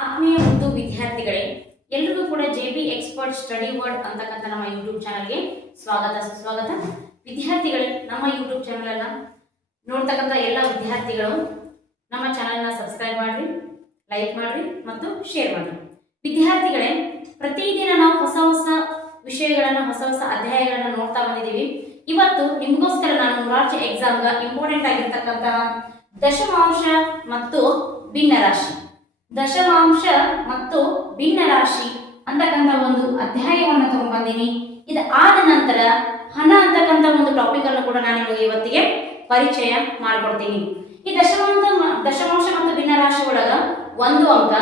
ಆತ್ಮೀಯ ಒಂದು ವಿದ್ಯಾರ್ಥಿಗಳೇ, ಎಲ್ರಿಗೂ ಕೂಡ JB ಎಕ್ಸ್ಪರ್ಟ್ ಸ್ಟಡಿ ವರ್ಲ್ಡ್ ಅಂತಕ್ಕಂಥ ನಮ್ಮ ಯೂಟ್ಯೂಬ್ ಚಾನಲ್ಗೆ ಸ್ವಾಗತ ಸುಸ್ವಾಗತ. ವಿದ್ಯಾರ್ಥಿಗಳೇ, ನಮ್ಮ ಯೂಟ್ಯೂಬ್ ಚಾನಲ್ ಅನ್ನ ನೋಡ್ತಕ್ಕಂಥ ಎಲ್ಲ ವಿದ್ಯಾರ್ಥಿಗಳು ನಮ್ಮ ಚಾನಲ್ನ ಸಬ್ಸ್ಕ್ರೈಬ್ ಮಾಡ್ರಿ, ಲೈಕ್ ಮಾಡ್ರಿ ಮತ್ತು ಶೇರ್ ಮಾಡ್ರಿ. ವಿದ್ಯಾರ್ಥಿಗಳೇ, ಪ್ರತಿದಿನ ನಾವು ಹೊಸ ಹೊಸ ವಿಷಯಗಳನ್ನ, ಹೊಸ ಹೊಸ ಅಧ್ಯಾಯಗಳನ್ನ ನೋಡ್ತಾ ಬಂದಿದ್ದೀವಿ. ಇವತ್ತು ನಿಮಗೋಸ್ಕರ ನಾನು ಮೊರಾರ್ಜಿ ಎಕ್ಸಾಮ್ಗೆ ಇಂಪಾರ್ಟೆಂಟ್ ಆಗಿರ್ತಕ್ಕಂತಹ ದಶಮಾಂಶ ಮತ್ತು ಭಿನ್ನರಾಶಿ, ದಶಮಾಂಶ ಮತ್ತು ಭಿನ್ನರಾಶಿ ಅಂತಕ್ಕಂಥ ಒಂದು ಅಧ್ಯಾಯವನ್ನು ತಗೊಂಡು ಬಂದೀನಿ. ಇದು ಆದ ನಂತರ ಹಣ ಅಂತಕ್ಕಂಥ ಒಂದು ಟಾಪಿಕ್ ಅನ್ನು ಕೂಡ ನಾನು ನಿಮಗೆ ಇವತ್ತಿಗೆ ಪರಿಚಯ ಮಾಡಿಕೊಡ್ತೀನಿ. ಈ ದಶಮಾಂಶ ಮತ್ತು ಭಿನ್ನರಾಶಿ ಒಳಗ 1 ಅಂಕ,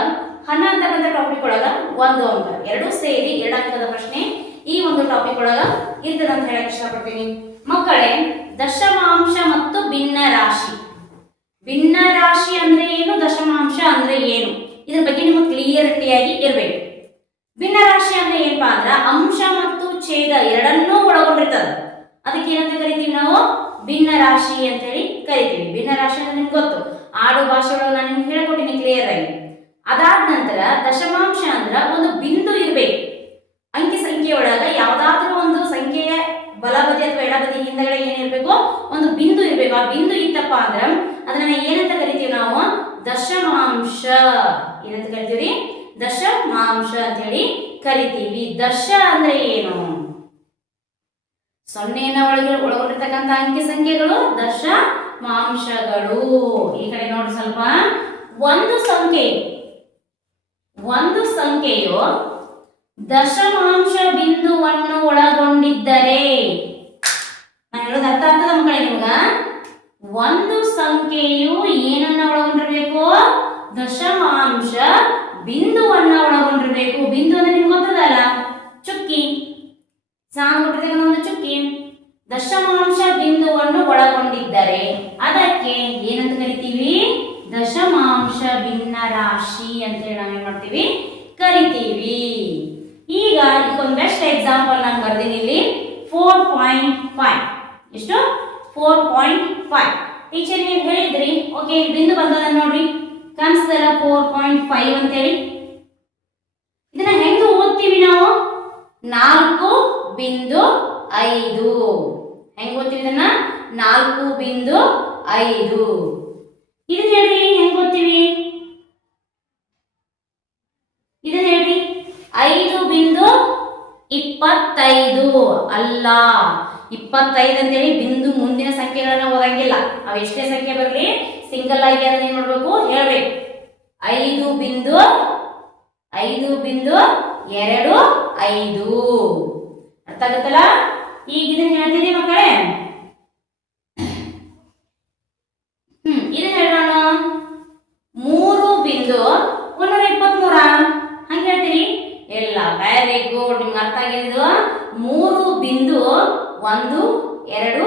ಹಣ ಅಂತಕ್ಕಂಥ ಟಾಪಿಕ್ ಒಳಗ 1 ಅಂಕ, ಎರಡೂ ಸೇರಿ 2 ಅಂಕದ ಪ್ರಶ್ನೆ ಈ ಒಂದು ಟಾಪಿಕ್ ಒಳಗ ಇರ್ತದೆ ಅಂತ ಹೇಳಕ್ ಇಷ್ಟಪಡ್ತೀನಿ. ಮಕ್ಕಳೇ, ದಶಮಾಂಶ ಮತ್ತು ಭಿನ್ನರಾಶಿ, ಭಿನ್ನರಾಶಿ ಅಂದ್ರೆ ಏನು, ದಶಮಾಂಶ ಅಂದ್ರೆ ಏನು, ಇದ್ರ ಬಗ್ಗೆ ನಿಮಗೆ ಕ್ಲಿಯರಿಟಿಯಾಗಿ ಇರಬೇಕು. ಭಿನ್ನರಾಶಿ ಅಂದ್ರೆ ಏನಪ್ಪಾ ಅಂದ್ರ ಅಂಶ ಮತ್ತು ಛೇದ ಎರಡನ್ನೂ ಒಳಗೊಂಡಿರ್ತದೆ. ಅದಕ್ಕೆ ಏನಂತ ಕರಿತೀವಿ ನಾವು, ಭಿನ್ನರಾಶಿ ಅಂತ ಹೇಳಿ ಕರಿತೀವಿ. ಭಿನ್ನರಾಶಿ ಅಂದ್ರೆ ನಿಮ್ಗೆ ಗೊತ್ತು, ಆಡು ಭಾಷೆ ಒಳಗೆ ನಾನು ನಿಮ್ಗೆ ಹೇಳ್ಕೊಟ್ಟಿನಿ ಕ್ಲಿಯರ್ ಆಗಿ. ಅದಾದ ನಂತರ ದಶಮಾಂಶ ಅಂದ್ರ ಒಂದು ಬಿಂದು ಇರ್ಬೇಕು. ಅಂಕಿ ಸಂಖ್ಯೆ ಒಳಗ ಯಾವ್ದಾದ್ರೂ ಒಂದು ಸಂಖ್ಯೆಯ ಬಲಬದಿ ಅಥವಾ ಎಡಬದಿ ಹಿಂದಗಡೆ ಏನಿರ್ಬೇಕು, ಒಂದು ಬಿಂದು ಇರ್ಬೇಕು. ಆ ಬಿಂದು ಇತ್ತಪ್ಪ ಅಂದ್ರ ಅದನ್ನ ಏನಂತ ಕರಿತೀವಿ ನಾವು, ದಶಮಾಂಶ. ಏನಂತ ಕರಿತೀವಿ, ದಶಮಾಂಶ ಅಂತ ಹೇಳಿ ಕರಿತೀವಿ. ದಶ ಅಂದ್ರೆ ಏನು, ಸೊನ್ನೆಯನ್ನ ಒಳಗೊಂಡಿರ್ತಕ್ಕಂಥ ಅಂಕಿ ಸಂಖ್ಯೆಗಳು ದಶಮಾಂಶಗಳು. ಈ ಕಡೆ ನೋಡಿ ಸ್ವಲ್ಪ, ಒಂದು ಸಂಖ್ಯೆಯು ದಶಮಾಂಶ ಬಿಂದುವನ್ನು ಒಳಗೊಂಡಿದ್ದರೆ, ನಾನು ಹೇಳೋದು ಅರ್ಥ ಆಗ್ತದ ಮಕ್ಕಳೇ ನಿಮ್ಗ? ಒಂದು ಸಂಖ್ಯೆಯು ಏನನ್ನ ಒಳಗೊಂಡಿರ್ಬೇಕು, ದಶಮಾಂಶ ಬಿಂದುವನ್ನ ಒಳಗೊಂಡಿರ್ಬೇಕು. ಬಿಂದು ಅಂದ್ರೆ ನಿಮ್ಗೆ ಗೊತ್ತದಲ್ಲ, ಚುಕ್ಕಿ, ಸಾಂಗ್ ಕೊಟ್ಟಿರ್ತಕ್ಕಂಥ ಒಂದು ಚುಕ್ಕಿ. ದಶಮಾಂಶ ಬಿಂದುವನ್ನು ಒಳಗೊಂಡಿದ್ದರೆ ಅದಕ್ಕೆ ಏನಂತ ಕರಿತೀವಿ, ದಶಮಾಂಶ ಭಿನ್ನರಾಶಿ ಅಂತ ಹೇಳಿ ನಾವೇನ್ ಮಾಡ್ತೀವಿ, ಕರಿತೀವಿ. ಈಗ ಇದೊಂದು ಬೆಸ್ಟ್ ಎಕ್ಸಾಂಪಲ್ ನಾನು ಬರ್ತೀನಿ ಇಲ್ಲಿ. 4.5 ಎಷ್ಟು, 4.5 ಟೀಚರ್ ನೀವು ಹೇಳಿದ್ರಿ. ಓಕೆ, ಬಿಂದು ಬಂದದ ನೋಡ್ರಿ, ಕಾಣಿಸ್ತಲ್ಲ 4.5 ಅಂತ ಹೇಳಿ. ಇದನ್ನ ಹೆಂಗ ಓದ್ತೀವಿ ನಾವು, 4.5. ಹೆಂಗ ಓದ್ತೀವಿ ಇದನ್ನ, 4.5. ಇದನ್ನ ಹೇಳ್ರಿ ಹೆಂಗ ಓದ್ತೀವಿ, ಇದನ್ನ ಹೇಳ್ರಿ 5.25 ಅಲ್ಲ, 25 ಅಂತೇಳಿ ಬಿಂದು ಮುಂದಿನ ಸಂಖ್ಯೆಗಳನ್ನ ಓದಂಗಿಲ್ಲ. ಅವು ಎಷ್ಟೇ ಸಂಖ್ಯೆ ಬರಲಿ ಸಿಂಗಲ್ ಆಗಿ ಅದನ್ನ ಏನ್ ಮಾಡ್ಬೇಕು, ಹೇಳ್ಬೇಕು. 5.25 ಅರ್ಥ ಆಗುತ್ತಲ್ಲ? ಈಗ ಇದನ್ನ ಹೇಳ್ತೀನಿ ಮಕ್ಕಳೇ, ಇದನ್ನ ಹೇಳೋಣ. 3.123 ಹಂಗ ಹೇಳ್ತೀರಿ? ಇಲ್ಲ, ವೆರಿ ಗುಡ್, ನಿಮ್ಗೆ ಅರ್ಥ ಆಗಿದ್ದು. 3.123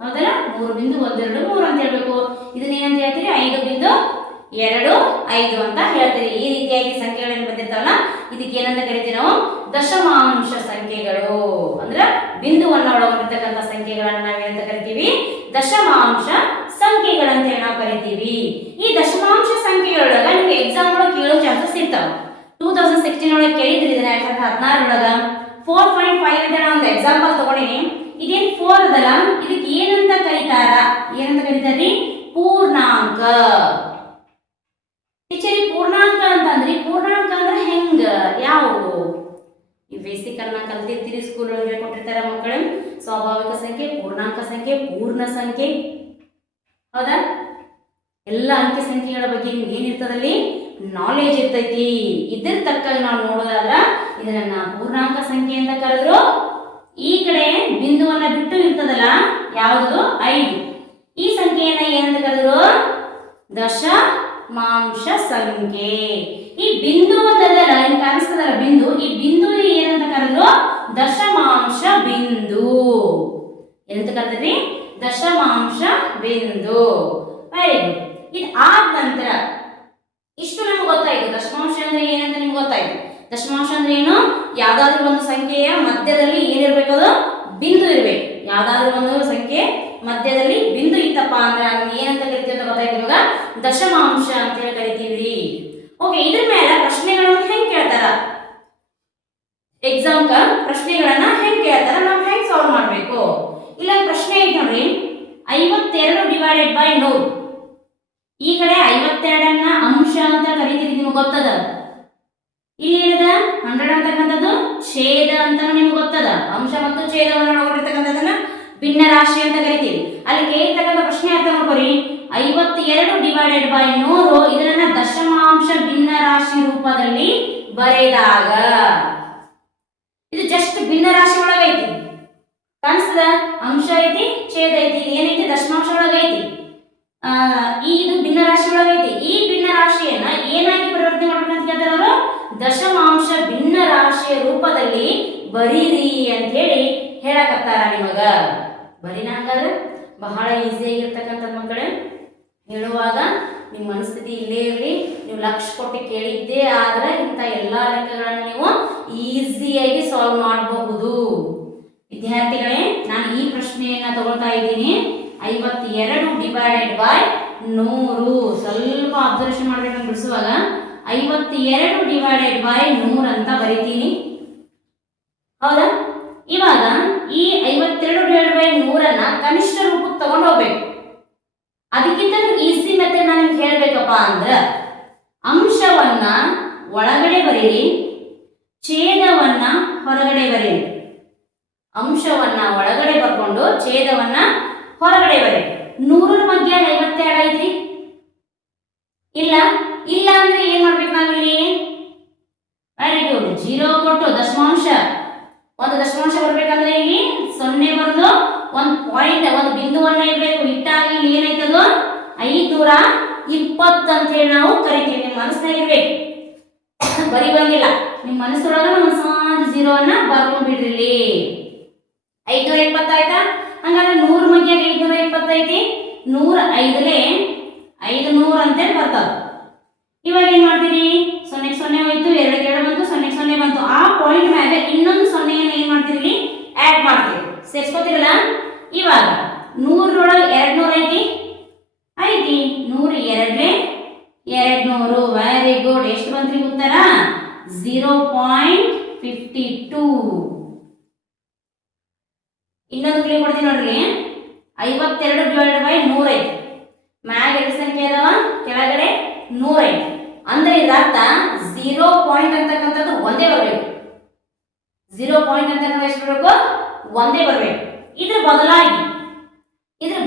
ಹೌದಲ್ಲ, 3.123 ಅಂತ ಹೇಳ್ಬೇಕು. ಇದನ್ನ ಏನಂತ ಹೇಳ್ತೀರಿ, 5.25 ಅಂತ ಹೇಳ್ತೀರಿ. ಈ ರೀತಿಯಾಗಿ ಸಂಖ್ಯೆಗಳನ್ನು ಬಂದಿರ್ತಾವಲ್ಲ, ಇದಕ್ಕೆ ಏನಂತ ಕರಿತೀವಿ ನಾವು, ದಶಮಾಂಶ ಸಂಖ್ಯೆಗಳು. ಅಂದ್ರೆ ಬಿಂದುವನ್ನ ಒಳಗೊಂಡಿರ್ತಕ್ಕಂಥ ಸಂಖ್ಯೆಗಳನ್ನ ನಾವೇನಂತ ಕರಿತೀವಿ, ದಶಮಾಂಶ ಸಂಖ್ಯೆಗಳಂತ ನಾವು ಕರಿತೀವಿ. ಈ ದಶಮಾಂಶ ಸಂಖ್ಯೆಗಳೊಳಗ ನಿಮ್ಗೆ ಎಕ್ಸಾಮ್ ಒಳಗೆ ಕೇಳೋ ಚಾನ್ಸಸ್ ಇರ್ತಾವ. 2016 ಒಳಗೆ ಕೇಳಿದ್ರಿ ಇದನ್ನ, 2016 ಒಳಗ 4.5 ಅಂತ ನಾನು ಒಂದು ಎಕ್ಸಾಂಪಲ್ ತಗೊಂಡಿನಿ. ಇದೇನ್ 4 ಅದಲ್ಲ, ಇದಕ್ಕೆ ಏನಂತ ಕರೀತಾರ, ಏನಂತ ಕರೀತಾರ್ರಿ, ಪೂರ್ಣಾಂಕ. ಟೀಚರಿ ಪೂರ್ಣಾಂಕ ಅಂತಂದ್ರಿ, ಪೂರ್ಣಾಂಕ ಅಂದ್ರೆ ಹೆಂಗ, ಯಾವುವು? ಈ ಬೇಸಿಕ್ ಅನ್ನ ಕಲ್ತಿರ್ತೀರಿ, ಸ್ಕೂಲ್ ಒಳಗೆ ಹೇಳ್ಕೊಟ್ಟಿರ್ತಾರ ಮಕ್ಕಳು. ಸ್ವಾಭಾವಿಕ ಸಂಖ್ಯೆ, ಪೂರ್ಣಾಂಕ ಸಂಖ್ಯೆ, ಪೂರ್ಣ ಸಂಖ್ಯೆ, ಹೌದಾ? ಎಲ್ಲ ಅಂಕಿ ಸಂಖ್ಯೆಗಳ ಬಗ್ಗೆ ನಿಮ್ಗೆ ಏನಿರ್ತದಲ್ಲಿ ನಾಲೆಜ್ ಇರ್ತೈತಿ. ಇದ್ರ ತಕ್ಕಾಗಿ ನಾವು ನೋಡೋದಾದ್ರ ಇದನ್ನ ಪೂರ್ಣಾಂಕ ಸಂಖ್ಯೆ ಅಂತ ಕರೆದ್ರು. ಈ ಕಡೆ ಬಿಂದುವನ್ನ ಬಿಟ್ಟು ಇರ್ತದಲ್ಲ ಯಾವುದು, 5, ಈ ಸಂಖ್ಯೆಯನ್ನ ಏನಂತ ಕರೆದ್ರು, ದಶಮಾಂಶ ಸಂಖ್ಯೆ. ಈ ಬಿಂದು ಅಂತದಲ್ಲ, ನಿಮ್ಗೆ ಕಾಣಿಸ್ತದಲ್ಲ ಬಿಂದು, ಈ ಬಿಂದು ಏನಂತ ಕರೆದ್ರು, ದಶಮಾಂಶ ಬಿಂದು. ಏನಂತ ಕರೆದ್ರಿ, ದಶಮಾಂಶ ಬಿಂದು. Very good. ಇದು ಆದ ನಂತರ ಇಷ್ಟು ನಮ್ಗೆ ಗೊತ್ತಾಯ್ತು, ದಶಮಾಂಶ ಅಂದ್ರೆ ಏನಂತ ನಿಮ್ಗೆ ಗೊತ್ತಾಯ್ತು. ದಶಮಾಂಶ ಅಂದ್ರೆ ಏನು, ಯಾವ್ದಾದ್ರು ಒಂದು ಸಂಖ್ಯೆಯ ಮಧ್ಯದಲ್ಲಿ ಏನಿರ್ಬೇಕದು, ಬಿಂದು ಇರ್ಬೇಕು. ಯಾವ್ದಾದ್ರು ಒಂದು ಸಂಖ್ಯೆ ಮಧ್ಯದಲ್ಲಿ ಬಿಂದು ಇತ್ತಪ್ಪ ಅಂದ್ರೆ ಅದನ್ನ ಏನಂತ ಕರಿತೀವಿ ಅಂತ ಗೊತ್ತಾಯ್ತು. ಇವಾಗ ದಶಮಾಂಶ ಅಂತ ಹೇಳಿ ಕರಿತೀವಿ. ಛೇದವನ್ನು ಒಳಗೊಂಡಿರ್ತಕ್ಕಂಥದನ್ನ ಭಿನ್ನ ರಾಶಿ ಅಂತ ಕರಿತೀವಿ. ಅಲ್ಲಿ ಕೇಳಿರ್ತಕ್ಕಂಥ ಪ್ರಶ್ನೆ ಅರ್ಥ ಮಾಡ್ಕೊರಿ. 52 ಡಿವೈಡೆಡ್ ಬೈ 100 ಇದನ್ನ ದಶಮಾಂಶ ಭಿನ್ನ ರಾಶಿ ರೂಪದಲ್ಲಿ ಬರೆದಾಗ ಇದು ಜಸ್ಟ್ ಭಿನ್ನ ರಾಶಿ ಒಳಗೈತಿ. ಕಾಣಿಸ್ತದ? ಅಂಶ ಐತಿ, ಛೇದ ಐತಿ, ಏನೈತಿ? ದಶಮಾಂಶ ಒಳಗೈತಿ. ಇದು ಭಿನ್ನ ರಾಶಿ ಒಳಗೈತಿ. ಈ ಭಿನ್ನ ರಾಶಿಯನ್ನ ಏನಾಗಿ ಪರಿವರ್ತನೆ ಮಾಡ್ಬೇಕಂತ ಕೇಳ್ತಾರೆ ಅವರು. ದಶಮಾಂಶ ಭಿನ್ನ ರಾಶಿಯ ರೂಪದಲ್ಲಿ ಬರೀರಿ ಅಂತ ಹೇಳಿ ಹೇಳಕತ್ತಾರ ನಿಮಗ. ಬರೀನ ಹಂಗಾದ್ರೆ ಬಹಳ ಈಸಿ ಆಗಿರ್ತಕ್ಕಂಥದ್ದು ಮಕ್ಕಳೇ. ಹೇಳುವಾಗ ನಿಮ್ಮ ಮನಸ್ಥಿತಿ ಇಲ್ಲೇ ಇರಲಿ. ನೀವು ಲಕ್ಷ ಕೊಟ್ಟು ಕೇಳಿದ್ದೇ ಆದ್ರೆ ಇಂಥ ಎಲ್ಲಾ ಲೆಕ್ಕಗಳನ್ನು ನೀವು ಈಸಿಯಾಗಿ ಸಾಲ್ವ್ ಮಾಡಬಹುದು. ವಿದ್ಯಾರ್ಥಿಗಳೇ, ನಾನು ಈ ಪ್ರಶ್ನೆಯನ್ನ ತಗೊಳ್ತಾ ಇದ್ದೀನಿ. 52 ಡಿವೈಡೆಡ್ ಬೈ 100. ಸ್ವಲ್ಪ ಅಬ್ಸರ್ವೇಷನ್ ಮಾಡ್ಬೇಕಂತ ಬಿಡಿಸುವಾಗ 52 ಡಿವೈಡೆಡ್ ಬೈ 100 ಅಂತ ಬರೀತೀನಿ. ಹೌದಾ? ಇವಾಗ ಈ 52 ಡಿವೈಡೆಡ್ ಬೈ 100ನ್ನ ಕನಿಷ್ಠ ರೂಪಕ್ಕೆ ತಗೊಂಡು ಹೋಗ್ಬೇಕು. ಅದಕ್ಕಿಂತ ಈಸಿ ಮೆಥಡ್ ನಾನು ನಿಮ್ಗೆ ಹೇಳ್ಬೇಕಪ್ಪ ಅಂದ್ರ ಅಂಶವನ್ನ ಒಳಗಡೆ ಬರೀರಿ, ಛೇದವನ್ನ ಹೊರಗಡೆ ಬರೀರಿ. ಅಂಶವನ್ನ ಒಳಗಡೆ ಬರ್ಕೊಂಡು ಛೇದವನ್ನ ಹೊರಗಡೆ ಬರೀರಿ. 100ರ ಮಧ್ಯ 52 ಐತಿ? ಇಲ್ಲ. ಇಲ್ಲ ಅಂದ್ರೆ ಏನ್ ಮಾಡ್ಬೇಕು ನಾವಿಲ್ಲಿ? Very good. 0 ಕೊಟ್ಟು ದಶಮಾಂಶ, ಒಂದು ದಶಮಾಂಶ ಬರ್ಬೇಕಂದ್ರೆ ಇಲ್ಲಿ 0 ಬರೆದು ಒಂದು ಪಾಯಿಂಟ್, ಒಂದು ಬಿಂದುವನ್ನ ಇಡಬೇಕು. ಇಟ್ಟಾಗ ಇಲ್ಲಿ ಏನಾಯ್ತದು? 520 ಅಂತ ಹೇಳಿ ನಾವು ಕರಿತೀವಿ. ನಿಮ್ಮ ಮನಸ್ಸಿನಾಗ ಇರ್ಬೇಕು, ಬರೀವಂಗಿಲ್ಲ. ನಿಮ್ಮ ಮನಸ್ಸೊಳಗ ಒಂದು ಸಣ್ಣ 0ವನ್ನ ಬರ್ಕೊಂಡ್ಬಿಡ್ರಿ. 520 ಆಯ್ತಾ? ಹಂಗಾದ್ರೆ 100 ಮಧ್ಯ 520 ಐತಿ. 105ಲೆ 500 ಅಂತೇಳಿ ಬರ್ತಾವ. ಇವಾಗ ಏನ್ ಮಾಡ್ತೀರಿ? 0 0 ಹೋಯ್ತು, 2 2 ಬಂತು, 0 0 ಬಂತು. ಆ ಪಾಯಿಂಟ್ ಮ್ಯಾಗ ಇನ್ನೊಂದು 0ಯನ್ನು ಏನ್ ಮಾಡ್ತೀರಿ? ಆಡ್ ಮಾಡ್ತೀರಿ, ಸೇರ್ಸ್ಕೊತಿರಲ್ಲ. ಇವಾಗ 100ರೊಳಗೆ 200 ಐತಿ? ಐತಿ. 102ಲೆ 200. Very good. ಎಷ್ಟು ಬಂತ್ರಿ ಉತ್ತರ? 0.52. ಇನ್ನೊಂದು ಕ್ಲಿಯರ್ ಕೊಡ್ತೀನಿ ನೋಡ್ರಿ. 52 ಡಿವೈಡೆಡ್ ಬೈ 100 ಐತಿ. ಮ್ಯಾಗ ಎಷ್ಟು ಸಂಖ್ಯೆ ಅದಾವ? ಕೆಳಗಡೆ 100 ಐತಿ. ಅಂದ್ರೆ ಇದರ್ಥ 0 ಪಾಯಿಂಟ್ ಅಂತಕ್ಕಂಥದ್ದು ಒಂದೇ ಬರಬೇಕು. 0 ಪಾಯಿಂಟ್ ಅಂತಕ್ಕಂಥ ಎಷ್ಟು ಬರಬೇಕು? ಒಂದೇ ಬರಬೇಕು. ಇದ್ರ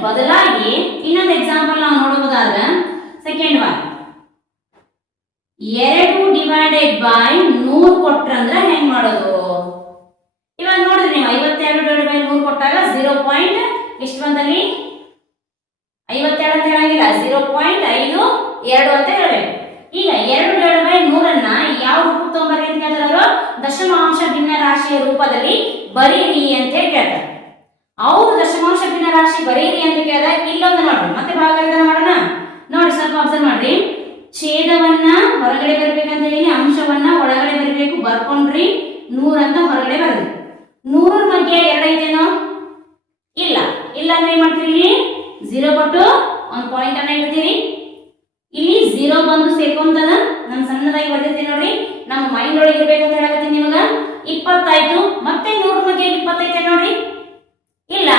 ಬದಲಾಗಿ ಇನ್ನೊಂದು ಎಕ್ಸಾಂಪಲ್ ನಾವು ನೋಡಬಹುದಾದ್ರೆ ಸೆಕೆಂಡ್ ಒನ್ 2 ಡಿವೈಡೆಡ್ ಬೈ 100 ಕೊಟ್ರಂದ್ರೆ ಹೆಂಗ್ ಮಾಡೋದು? ಇವಾಗ ನೋಡಿದ್ರಿ ನೀವು 52 ಡಿವೈಡೆಡ್ ಬೈ 100 ಕೊಟ್ಟಾಗ 0 ಪಾಯಿಂಟ್ ಎಷ್ಟು ಬಂದಲ್ಲಿ? 52 ಅಂತ ಹೇಳಂಗಿಲ್ಲ, 0.52 ಅಂತ ಹೇಳಬೇಕು. ಈಗ 2 ಡಿವೈಡೆಡ್ ಬೈ 100ನ್ನ ಯಾವ ರೂಪಕ್ಕೆ ತಗೊಂಬರ್ರಿ ಅಂತ ಹೇಳ್ತಾರೆ ಅವರು? ದಶಮಾಂಶ ಭಿನ್ನ ರಾಶಿಯ ರೂಪದಲ್ಲಿ ಬರೀರಿ ಅಂತ ಹೇಳಿ ಕೇಳ್ತಾರೆ. ಅವರು ದಶಮಾಂಶ ಭಿನ್ನ ರಾಶಿ ಬರೀರಿ ಅಂತ ಕೇಳಿದಾಗ ಇಲ್ಲೊಂದು ನೋಡ್ರಿ, ಮತ್ತೆ ಭಾಗಗಳನ್ನು ಮಾಡೋಣ. ನೋಡಿ, ಸ್ವಲ್ಪ ಅಬ್ಸರ್ವ್ ಮಾಡ್ರಿ. ಛೇದವನ್ನ ಹೊರಗಡೆ ಬರಬೇಕಂತ ಹೇಳಿ ಅಂಶವನ್ನ ಒಳಗಡೆ ಬರಬೇಕು. ಬರ್ಕೊಂಡ್ರಿ 100 ಅಂತ ಹೊರಗಡೆ ಬರಲಿ. 100ರ ಮಧ್ಯ 2 ಐತೇನೋ? ಇಲ್ಲ. ಇಲ್ಲ ಅಂದ್ರೆ ಏನ್ ಮಾಡ್ತೀರಿ? 0 ಕೊಟ್ಟು ಒಂದು ಪಾಯಿಂಟ್ ಅನ್ನ ಇಡ್ತೀರಿ. ಇಲ್ಲಿ 0 ಬಂದು ಸೇರ್ಕೊಂತದ. ನಾನು ಸಣ್ಣದಾಗಿ ಬರ್ದಿರ್ತೀನಿ ನೋಡ್ರಿ, ನಮ್ಮ ಮೈಂಡ್ ಒಳಗೆ ಇರ್ಬೇಕಂತ ಹೇಳಕತ್ತೀನಿ ನಿಮಗ. 20 ಆಯ್ತು. ಮತ್ತೆ 100ರ ಮಧ್ಯ 20 ಐತೆ ನೋಡ್ರಿ. ಇಲ್ಲ.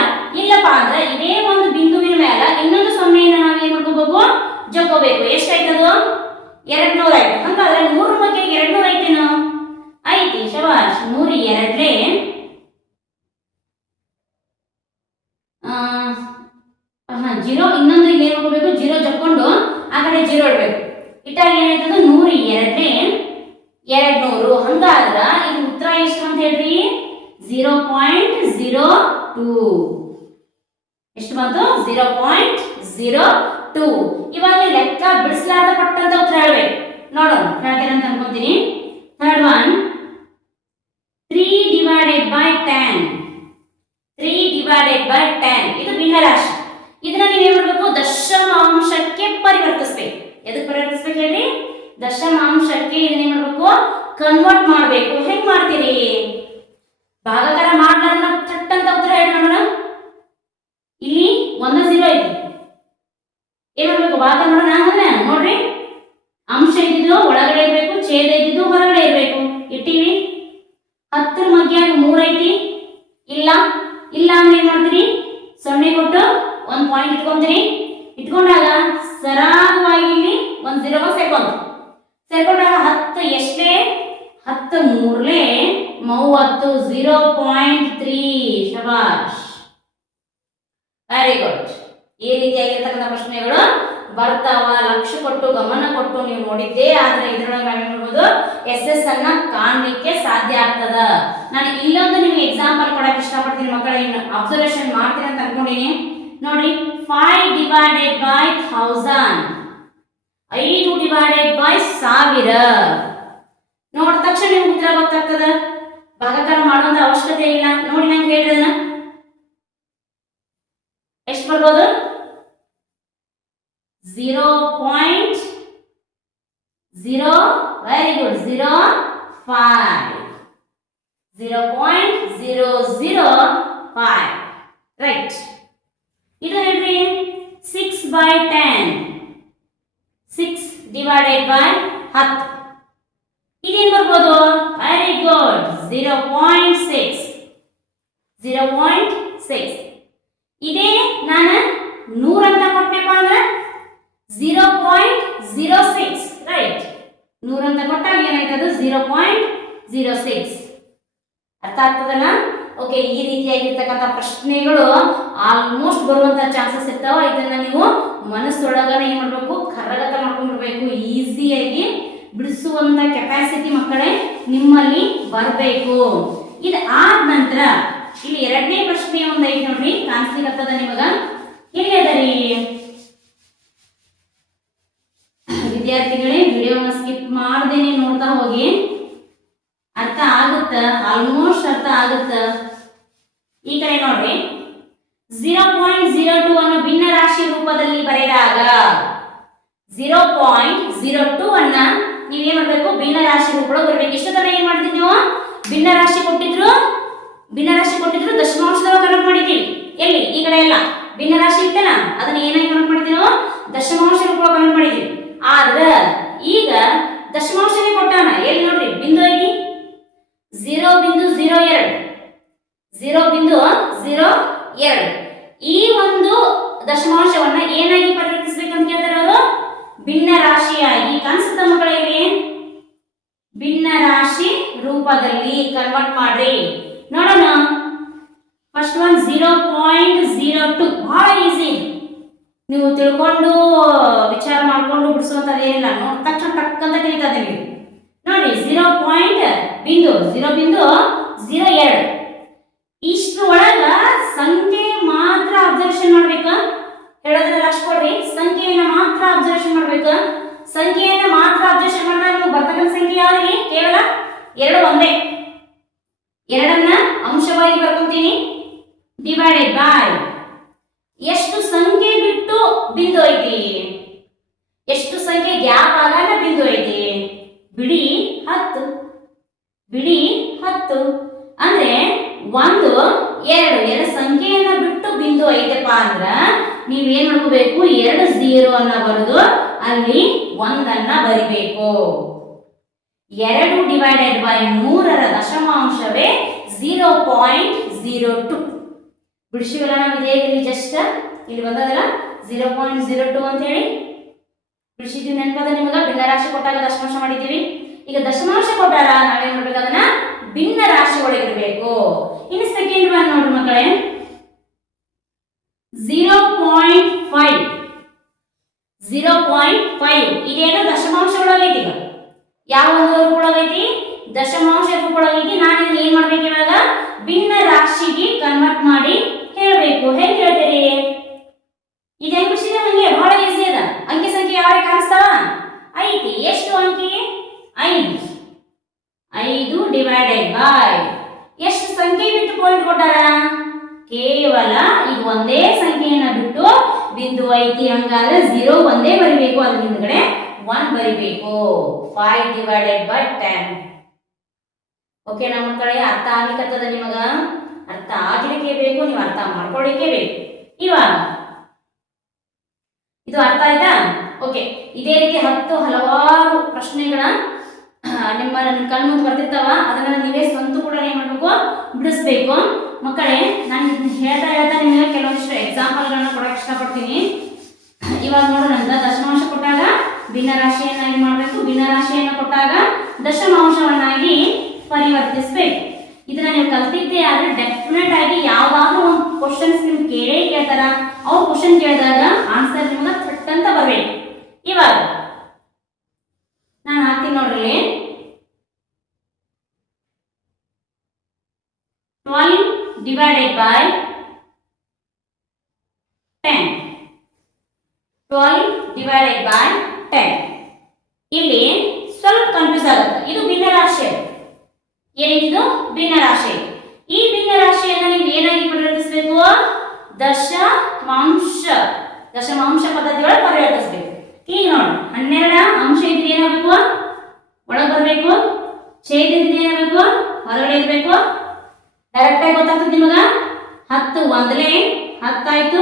ಇಲ್ಲಪ್ಪ ಅಂದ್ರೆ ಇದೇ ಒಂದು ಬಿಂದುವಿನ ಮೇಲೆ ಇನ್ನೊಂದು 0ಯನ್ನು ನಾವು ಏನ್ ಮಾಡ್ಕೋಬೇಕು? ಜಕ್ಕೋಬೇಕು. ಎಷ್ಟಾಯ್ತದು? 200 ಆಯ್ತು. ಹಂಗಾದ್ರೆ 100ರ ಮಧ್ಯ 200 ಐತೇನೋ? ಐತಿ. ಶಬಾಷ್. 102ಲೆ 0. ಇನ್ನೊಂದು ಇಲ್ಲಿ ಏನ್ ಮಾಡ್ಕೋಬೇಕು? 0 ಜಕ್ಕೊಂಡು ಆ ಕಡೆ 0 ಇಡಬೇಕು. ಇಟ್ಟಾಗ ಏನಾಯ್ತದ? 102ಲೆ 200. ಹಂಗಾದ್ರ ಇದು ಉತ್ತರ ಎಷ್ಟು ಅಂತ ಹೇಳ್ರಿ? 0.02. ಎಷ್ಟು ಬಂತು? 0.02. ಇವಾಗ ಲೆಕ್ಕ ಬಿಡಿಸಲಾರ್ದ ಪಟ್ಟಂತ ಉತ್ತರ ಹೇಳ್ಬೇಕು. ನೋಡೋಣ, ಹೇಳ್ತೇನೆ ಅಂತ ಅನ್ಕೊಂತೀನಿ. Third one 3 divided by 10. 3 divided by 10 ಇದು ಭಿನ್ನ ರಾಶಿ. ಇದನ್ನ ನೀವು ಏನ್ ಮಾಡಬೇಕು? ದಶಮಾಂಶಕ್ಕೆ ಪರಿವರ್ತಿಸಬೇಕು. ಎದಕ್ಕೆ ಪರಿವರ್ತಿಸಬೇಕು ಹೇಳಿ? ದಶಮಾಂಶಕ್ಕೆ ಇದನ್ನ ಏನ್ ಮಾಡಬೇಕು? ಕನ್ವರ್ಟ್ ಮಾಡಬೇಕು. ಹೆಂಗ್ ಮಾಡ್ತೀರಿ? ಭಾಗಾಕಾರ ಮಾಡ್ಲಾರ್ದ ಥಟ್ ಅಂತ ಉತ್ತರ ಹೇಳಿ ನೋಡೋಣ. ಇಲ್ಲಿ 1 0 ಐತಿ. ಏನ್ ಮಾಡ್ಬೇಕು? ಭಾಗ ಮಾಡೋಣ. ನೋಡ್ರಿ, ಅಂಶ ಇದ್ದಿದ್ದು ಒಳಗಡೆ ಇರಬೇಕು, ಛೇದ ಇದ್ದಿದ್ದು ಹೊರಗಡೆ ಇರಬೇಕು. ಇಟ್ಟಿವಿ. 10ರ ಮಧ್ಯ 3 ಐತಿ? ಇಲ್ಲ. ಇಲ್ಲ ಅಂದ್ರೆ ಏನ್ ಮಾಡ್ತೀರಿ? 0 ಕೊಟ್ಟು ಒಂದು ಪಾಯಿಂಟ್ ಇಟ್ಕೊಂತೀರಿ. ಇಟ್ಕೊಂಡಾಗ ಸರಾಗವಾಗಿ ಇಲ್ಲಿ ಒಂದು 0 ಸೇರ್ಕೊಂಡಾಗ 10 ಎಷ್ಟೇ? 10 3ಲೆ 30. 0.3 3. ಶಬಾಷ್, ವೆರಿ ಗುಡ್. ಈ ರೀತಿಯಾಗಿರ್ತಕ್ಕಂಥ ಪ್ರಶ್ನೆಗಳು ಬರ್ತಾವ. ಲಕ್ಷ್ಯ ಕೊಟ್ಟು ಗಮನ ಕೊಟ್ಟು ನೀವು ನೋಡಿದ್ದೇ ಆದ್ರೆ ಇದ್ರೊಳಗೆ ನಾವೇನ್ ಮಾಡ್ಬೋದು, SS ಅನ್ನ ಕಾಣಲಿಕ್ಕೆ ಸಾಧ್ಯ ಆಗ್ತದ. ನಾನು ಇಲ್ಲೊಂದು ನಿಮ್ಗೆ ಎಕ್ಸಾಂಪಲ್ ಕೊಡಕ್ಕೆ ಇಷ್ಟಪಡ್ತೀನಿ ಮಕ್ಕಳೇ, ಅಬ್ಸರ್ವೇಷನ್ ಮಾಡ್ತೀನಿ ಅಂತ ಅನ್ಕೊಂಡಿನಿ. ನೋಡಿ, 5 ಡಿವೈಡೆಡ್ ಬೈ 1000, 5 ಡಿವೈಡೆಡ್ ಬೈ 1000 ನೋಡಿದ ತಕ್ಷಣ ನಿಮ್ಗೆ ಉತ್ತರ ಗೊತ್ತಾಗ್ತದ. ಭಾಗಾಕಾರ ಮಾಡುವಂತ ಅವಶ್ಯಕತೆ ಇಲ್ಲ. ನೋಡಿ ನಂಗೆ ಹೇಳಿದನ ಎಷ್ಟು ಬರ್ಬೋದು, 0.0, ವೆರಿ ಗುಡ್, 0.5, 0.005, ರೈಟ್. ಇದು ಹೇಳ್ರಿ 6/10, 6 ಡಿವೈಡೆಡ್ ಬೈ 10, ಇದೇನು ಬರ್ಬೋದು, ವೆರಿ ಗುಡ್, 0.6, 0.6. ಇದೇ ನಾನು 100 ಅಂತ ಕೊಟ್ಟೆಪ್ಪ ಅಂದ್ರೆ 0.06, ರೈಟ್. 100 ಅಂತ ಕೊಟ್ಟಾಗ ಏನಾಯ್ತದ, 0.06. ಅರ್ಥ ಆಗ್ತದಲ್ಲ? ಓಕೆ, ಈ ರೀತಿಯಾಗಿರ್ತಕ್ಕಂಥ ಪ್ರಶ್ನೆಗಳು ಆಲ್ಮೋಸ್ಟ್ ಬರುವಂತ ಚಾನ್ಸಸ್ ಇರ್ತಾವ. ಇದನ್ನ ನೀವು ಮನಸ್ಸೊಳಗನೆ ಏನ್ ಮಾಡ್ಬೇಕು, ಕರಗತ ಮಾಡ್ಕೊಂಡ್ಬಿಡ್ಬೇಕು. ಈಸಿಯಾಗಿ ಬಿಡಿಸುವಂತ ಕೆಪಾಸಿಟಿ ಮಕ್ಕಳೇ ನಿಮ್ಮಲ್ಲಿ ಬರಬೇಕು. ಇದು ಆದ ನಂತರ ಇಲ್ಲಿ ಎರಡನೇ ಪ್ರಶ್ನೆ ಒಂದು ಐತಿ ನೋಡ್ರಿ, ಕಾಣಿಸ್ಲಿಕ್ಕತ್ತದ ನಿಮಗ. ಎಲ್ಲಿ ಅದರಿ ವಿದ್ಯಾರ್ಥಿಗಳೇ? ವಿಡಿಯೋನ ಸ್ಕಿಪ್ ಮಾಡ್ದೇನೆ ನೋಡ್ತಾ ಹೋಗಿ, ಅರ್ಥ ಆಗುತ್ತ, ಆಲ್ಮೋಸ್ಟ್ ಅರ್ಥ ಆಗುತ್ತ. ಈ ಕಡೆ ನೋಡ್ರಿ, 0.02 ಅನ್ನು ಭಿನ್ನ ರಾಶಿ ರೂಪದಲ್ಲಿ ಬರೆದಾಗ 0.02 ಅನ್ನ ನೀವೇನ್ ಮಾಡ್ಬೇಕು, ಭಿನ್ನ ರಾಶಿ ರೂಪದೊಳಗೆ ಬರಬೇಕು. ಇಷ್ಟು ತರ ಏನ್ ಮಾಡಿದ್ರಿ ನೀವು, ಭಿನ್ನ ರಾಶಿ ಕೊಟ್ಟಿದ್ರು ದಶಮಾಂಶದೊಳಗೆ ಕನ್ವರ್ಟ್ ಮಾಡಿದ್ದೀವಿ. ಎಲ್ಲಿ ಈ ಕಡೆ ಎಲ್ಲ ಭಿನ್ನ ರಾಶಿ ಇತ್ತಲ್ಲ, ಅದನ್ನ ಏನಾಗಿ ಕನ್ವರ್ಟ್ ಮಾಡಿದ್ವಿ ನಾವು, ದಶಮಾಂಶ ರೂಪದೊಳಗೆ ಕನ್ವರ್ಟ್ ಮಾಡಿದ್ವಿ. ಆದ್ರ ಈಗ ದಶಮಾಂಶನೇ ಕೊಟ್ಟಾನ. ಎಲ್ಲಿ ನೋಡ್ರಿ, ಬಿಂದು ಐತಿ 0.02, 0.02. ಈ ಒಂದು ದಶಮಾಂಶವನ್ನ ಏನಾಗಿ ಪರಿವರ್ತಿಸಬೇಕಂತ ಕೇಳ್ತಾರೆ ಅವರು, ಭಿನ್ನ ರಾಶಿಯಾಗಿ. ಕಾಣಿಸುತ್ತ ಮಕ್ಕಳಿಗೆ, ಭಿನ್ನ ರಾಶಿ ರೂಪದಲ್ಲಿ ಕನ್ವರ್ಟ್ ಮಾಡ್ರಿ. ನೋಡೋಣ, ಫಸ್ಟ್ ಒನ್ 0.02, ಬಹಳ ಈಸಿ. ನೀವು ತಿಳ್ಕೊಂಡು ವಿಚಾರ ಮಾಡ್ಕೊಂಡು ಬಿಡಿಸುವಂತದ್ದು ಏನಿಲ್ಲ. ನೋಡಿ ತಕ್ಷಣ ಟಕ್ ಅಂತ ತಿಳಿತದೆ ನಿಮಗೆ. ನೋಡಿ 0.02 ಇಷ್ಟು ಒಳಗ ಸಂಖ್ಯೆ ಮಾತ್ರ ಅಬ್ಸರ್ವೇಷನ್ ಮಾಡ್ಬೇಕು. ಹೇಳೋದ್ರ ಲಕ್ಷ ಕೊಡ್ರಿ, ಸಂಖ್ಯೆಯನ್ನ ಮಾತ್ರ ಅಬ್ಸರ್ವೇಷನ್ ಮಾಡ್ಬೇಕು. ಸಂಖ್ಯೆಯನ್ನ ಮಾತ್ರ ಅಬ್ಸರ್ವೇಷನ್ ಮಾಡಿದ್ರೆ ನಿಮಗೆ ಬರ್ತಕ್ಕಂಥ ಸಂಖ್ಯೆ ಯಾವ್ದು, ಕೇವಲ 2 ಒಂದೇ. 2ಅನ್ನ ಅಂಶವಾಗಿ ಬರ್ಕೊಂತೀನಿ, ಡಿವೈಡೆಡ್ ಬೈ ಎಷ್ಟು ಸಂಖ್ಯೆ ಬಿಟ್ಟು ಬಿಂದು ಐತಿ, ಎಷ್ಟು ಸಂಖ್ಯೆ ಗ್ಯಾಪ್ ಆಗಾಗ ಬಿಂದು ಐತಿ, ಬಿಡಿ 10, ಅಂದ್ರೆ 1 2 ಸಂಖ್ಯೆಯನ್ನ ಬಿಟ್ಟು ಬಿಂದು ಐತಪ್ಪ ಅಂದ್ರ ನೀವೇನ್ ಮಾಡ್ಕೋಬೇಕು, 2 0 ಅನ್ನ ಬರೆದು ಅಲ್ಲಿ 1 ಅನ್ನ ಬರಿಬೇಕು. 2 ಡಿವೈಡೆಡ್ ಬೈ 100ರ ದಶಮಾಂಶವೇ 0.02. ಬಿಡಿಸಿವಲ್ಲ ನಾವು ಇದೇ ಇಲ್ಲಿ ಜಸ್ಟ್ ಇಲ್ಲಿ ಬಂದದಲ್ಲ 0.02 ಅಂತ ಹೇಳಿ ಬಿಡಿಸಿದ್ವಿ. ನೆನಪದ ನಿಮಗ? ಭಿನ್ನ ರಾಶಿ ಕೊಟ್ಟಾಗ ದಶಮಾಂಶ ಮಾಡಿದ್ದೀವಿ. ಈಗ ದಶಮಾಂಶ ಕೊಟ್ಟಾರ ನಾವೇನ್ ಮಾಡ್ಬೇಕು, ಅದನ್ನ ಭಿನ್ನ ರಾಶಿ ಒಳಗಿರ್ಬೇಕು. ಇನ್ನು ಸೆಕೆಂಡ್ ಒನ್ ನೋಡ್ರಿ ಮಕ್ಕಳೇ, 0.5 ಇದೇನು ದಶಮಾಂಶ ಒಳಗೈತಿ. ಈಗ ಯಾವ ಒಂದು ಒಳಗೈತಿ, ದಶಮಾಂಶ ಒಳಗೈತಿ. ನಾನು ಇದನ್ನ ಏನ್ ಮಾಡ್ಬೇಕು, ಇವಾಗ ಭಿನ್ನ ರಾಶಿಗೆ ಕನ್ವರ್ಟ್ ಮಾಡಿ ಹೇಳ್ಬೇಕು. ಹೇಗೆ ಹೇಳ್ತೀರಿ? ಇದು ಹೆಂಗ್ ಬಿಡಿಸಿದ್ರೆ ಹಂಗೆ ಬಹಳ ಈಸಿ ಅದ. ಅಂಕಿ ಸಂಖ್ಯೆ ಯಾವ ಕಾಣಿಸ್ತಾವ, ಐತಿ. ಎಷ್ಟು ಅಂಕಿ, 5 ಡಿವೈಡೆಡ್ ಬೈ ಎಷ್ಟು ಸಂಖ್ಯೆ ಬಿಟ್ಟು ಪಾಯಿಂಟ್ ಕೊಟ್ಟಾರ, ಕೇವಲ ಇದು ಒಂದೇ ಸಂಖ್ಯೆಯನ್ನ ಬಿಟ್ಟು ಬಿಂದು ಐತಿ. ಹಂಗಾದ್ರೆ 0 ಒಂದೇ ಬರಿಬೇಕು, ಅದ್ರ ಹಿಂದ್ಗಡೆ 1 ಬರಿಬೇಕು. 5 ಡಿವೈಡೆಡ್ ಬೈ 10. ಓಕೆ ನಮ್ಮ ಮಕ್ಕಳೇ, ಅರ್ಥ ಆಗ್ಲಿಕ್ಕತ್ತದ ನಿಮಗ? ಅರ್ಥ ಆಗ್ಲಿಕ್ಕೆ ಬೇಕು, ನೀವು ಅರ್ಥ ಮಾಡ್ಕೊಳ್ಳಿಕ್ಕೆ ಬೇಕು. ಇವಾಗ ಇದು ಅರ್ಥ ಆಯ್ತಾ? ಓಕೆ, ಇದೇ ರೀತಿ ಹಲವಾರು ಪ್ರಶ್ನೆಗಳ ನಿಮ್ಮ ಕಣ್ಮುಂದೆ ಬರ್ತಿರ್ತಾವ. ಅದನ್ನ ನೀವೇ ಸ್ವಂತ ಕೂಡ ಏನ್ ಮಾಡ್ಬೇಕು, ಬಿಡಿಸ್ಬೇಕು. ಮಕ್ಕಳೇ, ನಾನು ಹೇಳ್ತಾ ನಿಮಗೆ ಕೆಲವೊಂದಿಷ್ಟು ಎಕ್ಸಾಂಪಲ್ಗಳನ್ನ ಕೊಡಕ್ಕೆ ಇಷ್ಟಪಡ್ತೀನಿ. ಇವಾಗ ನೋಡೋಣ, ದಶಮಾಂಶ ಕೊಟ್ಟಾಗ ಭಿನ್ನ ರಾಶಿಯನ್ನಾಗಿ ಮಾಡಬೇಕು, ಭಿನ್ನ ರಾಶಿಯನ್ನು ಕೊಟ್ಟಾಗ ದಶಮಾಂಶವನ್ನಾಗಿ ಪರಿವರ್ತಿಸಬೇಕು. ಇದನ್ನ ನೀವು ಕಲ್ತಿದ್ದೇ ಆದ್ರೆ ಡೆಫಿನೆಟ್ ಆಗಿ ಯಾವ್ದಾದ್ರು ಒಂದು ಕ್ವಶನ್ಸ್ ನಿಮ್ಗೆ ಕೇಳೇ ಕೇಳ್ತಾರ. ಅವ್ರು ಕ್ವಶನ್ ಕೇಳಿದಾಗ ಆನ್ಸರ್ ನಿಮ್ಗೆ ಥಟ್ ಅಂತ ಬರ್ಬೇಕು. ಇವಾಗ ನಾನು ಹಾಕ್ತೀನಿ ನೋಡ್ರಿ, 12 divided by 10. 12 divided by 10. ಇಲ್ಲಿ ಸ್ವಲ್ಪ ಕನ್ಫ್ಯೂಸ್ ಆಗುತ್ತೆ. ಇದು ಭಿನ್ನರಾಶಿ. ಏನಿದು ಭಿನ್ನರಾಶಿ. ಈ ಭಿನ್ನರಾಶಿಯನ್ನು ನೀವು ಏನಾಗಿ ಪರಿವರ್ತಿಸಬೇಕು? ದಶಮಾಂಶ ಪದ್ಧತಿಯೊಳಗೆ ಪರಿವರ್ತಿಸಬೇಕು. ಈಗ ನೋಡಿ, 12 ಅಂಶ ಇದ್ರೆ ಏನಾಗಬೇಕು? ಒಳಗೆ ಬರಬೇಕು. ಛೇದ ಇದ್ರೆ ಏನಾಗಬೇಕು? ಹೊರಗಡೆ ಇರಬೇಕು. ಡೈರೆಕ್ಟ್ ಆಗಿ ಗೊತ್ತಾಗ್ತದೆ ನಿಮಗ. 10 ಒಂದಲೇ 10 ಆಯ್ತು,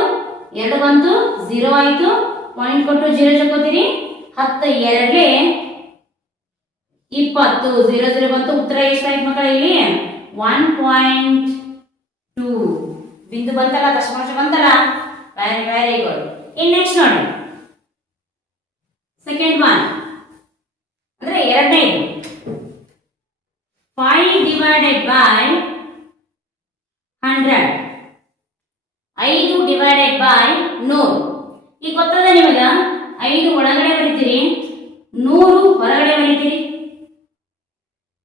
2 ಬಂತು 0 ಆಯ್ತು, ಪಾಯಿಂಟ್ ಕೊಟ್ಟು 0 ಜಕೋತೀರಿ. 10 ಎರಡಲೇ 20, 0 0 ಬಂತು. ಉತ್ತರ ಎಷ್ಟಾಯ್ತು ಮಕ್ಕಳೇ? ಇಲ್ಲಿ 1.2 ಬಿಂದು ಬಂತಲ್ಲ, ದಶಮಾಂಶ ಬಂತಲ್ಲ. Very very good. ಇನ್ ನೆಕ್ಸ್ಟ್ ನೋಡಿ, ಸೆಕೆಂಡ್ ಒನ್ ಅಂದ್ರೆ ಎರಡನೇದು, 5 divided by 100. 5 divided by 100. ಈಗ ಗೊತ್ತದ ನಿಮಗ, 5 ಒಳಗಡೆ ಬರೀತೀರಿ, 100 ಹೊರಗಡೆ ಬರೀತೀರಿ.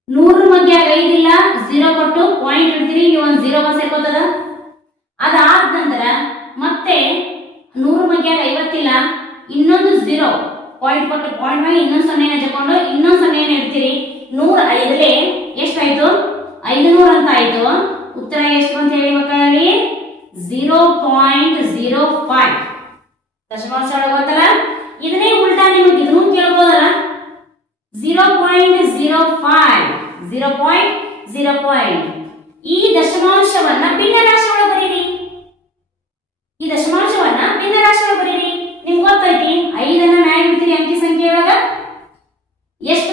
100 ಮಧ್ಯ 5 ಇಲ್ಲ, 0 ಕೊಟ್ಟು ಪಾಯಿಂಟ್ ಇಡ್ತೀರಿ. ನೀವು ಒಂದು 0 ಬಸ್ ಸೇರ್ಕೋತದ. ಅದಾದ ನಂತರ ಮತ್ತೆ 100 ಮಧ್ಯ 50 ಇಲ್ಲ, ಇನ್ನೊಂದು 0 ಪಾಯಿಂಟ್ ಕೊಟ್ಟು ಪಾಯಿಂಟ್ ಮಾಡಿ ಇನ್ನೊಂದು 0 ಹಚ್ಕೊಂಡು ಇನ್ನೊಂದು 0 ಇಡ್ತೀರಿ. 105ಲೇ ಎಷ್ಟಾಯ್ತು? 500 ಅಂತ ಆಯ್ತು. ಉತ್ತರ ಎಷ್ಟು ಅಂತ ಹೇಳಿ ಮಕ್ಕಳಲ್ಲಿ? 0.05. ದಶಮಾಂಶ ಒಳಗೆ ಗೊತ್ತಲ್ಲ. ಇದನ್ನೇ ಉಲ್ಟಾ ನಿಮಗೆ ಇದನ್ನು ಕೇಳ್ಬೋದಲ್ಲ, 0.05. 0.0. ಈ ದಶಮಾಂಶವನ್ನ ಭಿನ್ನರಾಶಿ ಒಳಗೆ ಬರೀರಿ. ಈ ದಶಮಾಂಶವನ್ನ ಭಿನ್ನರಾಶಿ ಒಳಗೆ ಬರೀರಿ. ನಿಮ್ಗೆ ಗೊತ್ತೈತಿ, 5ಅನ್ನ ಮ್ಯಾಗ ಬಿಡ್ತೀರಿ ಅಂಕಿ ಸಂಖ್ಯೆ ಒಳಗ. ಎಷ್ಟು